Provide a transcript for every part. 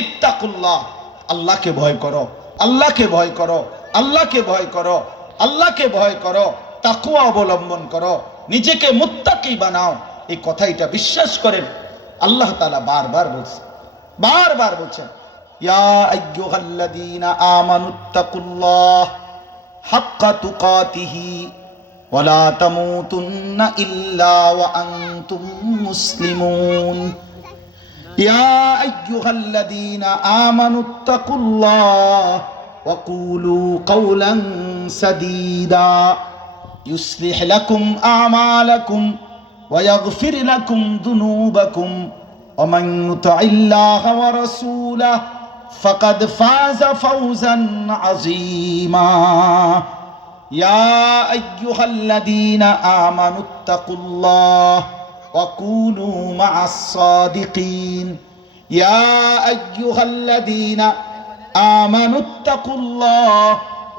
ইত্তাকুল্লাহ, আল্লাহকে ভয় করো, আল্লাহকে ভয় করো, আল্লাহকে ভয় করো, আল্লাহকে ভয় করো, তাকওয়া অবলম্বন করো, নিজেকে মুত্তাকি বানাও। এই কথাটা বিশ্বাস করেন আল্লাহ তাআলা বারবার বলছেন, বারবার বলছেন, ইয়া আইয়ুহাল্লাযীনা আমানুত্তাকুল্লাহ হাক্কা তুকাতিহি ওয়া লা তামুতুন্না ইল্লা ওয়া আনতুম মুসলিমুন। ইয়া আইয়ুহাল্লাযীনা আমানুত্তাকুল্লাহ ওয়া কুলু কাওলান সাদীদা ইউসলিহ লাকুম আমালাকুম ওয়া ইয়াগফির লাকুম যুনুবাকুম ওয়া মান ইউতি'ল্লাহা ওয়া রাসূলাহু ফাকাদ ফাযা ফাওজান আযীমা। ইয়া আইয়ুহাল্লাযীনা আমানুত্তাকুল্লাহ ওয়া কুনু মা'আস সাদিকিন। ইয়া আইয়ুহাল্লাযীনা আমানুত্তাকুল্লাহ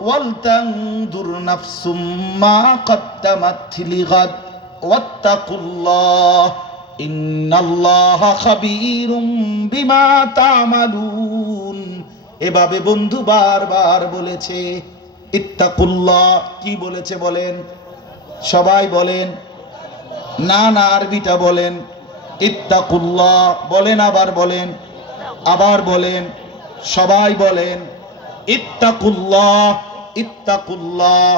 ওয়াল তানজুর নাফসুম মা কদ্দামাত লিগাদ ওয়াত্তাকুল্লাহ ইন্নাল্লাহা খাবীরুম বিমা তা'মালুন। এভাবে বন্ধু বারবার বলেছে ইত্তাকুল্লাহ। কি বলেছে বলেন? সবাই বলেন না, না, আরবিটা বলেন। ইত্তাকুল্লাহ বলেন, আবার বলেন, আবার বলেন, সবাই বলেন ইত্তাকুল্লাহ, ইত্তাকুল্লাহ,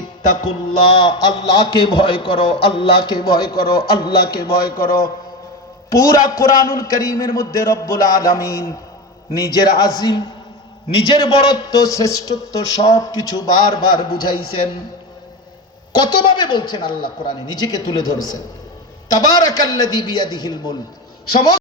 ইত্তাকুল্লাহ। আল্লাহকে ভয় করো, আল্লাহকে ভয় করো, আল্লাহকে ভয় করো। পুরা কোরআনুল কারীমের মধ্যে রব্বুল আলামিন নিজের আজিম, নিজের বড়ত্ব, শ্রেষ্ঠত্ব সবকিছু বারবার বুঝাইছেন। কতভাবে বলছেন আল্লাহ কোরআনে, নিজেকে তুলে ধরছেন। তাবারাকাল্লাযী বিয়াদিহিল মুলক।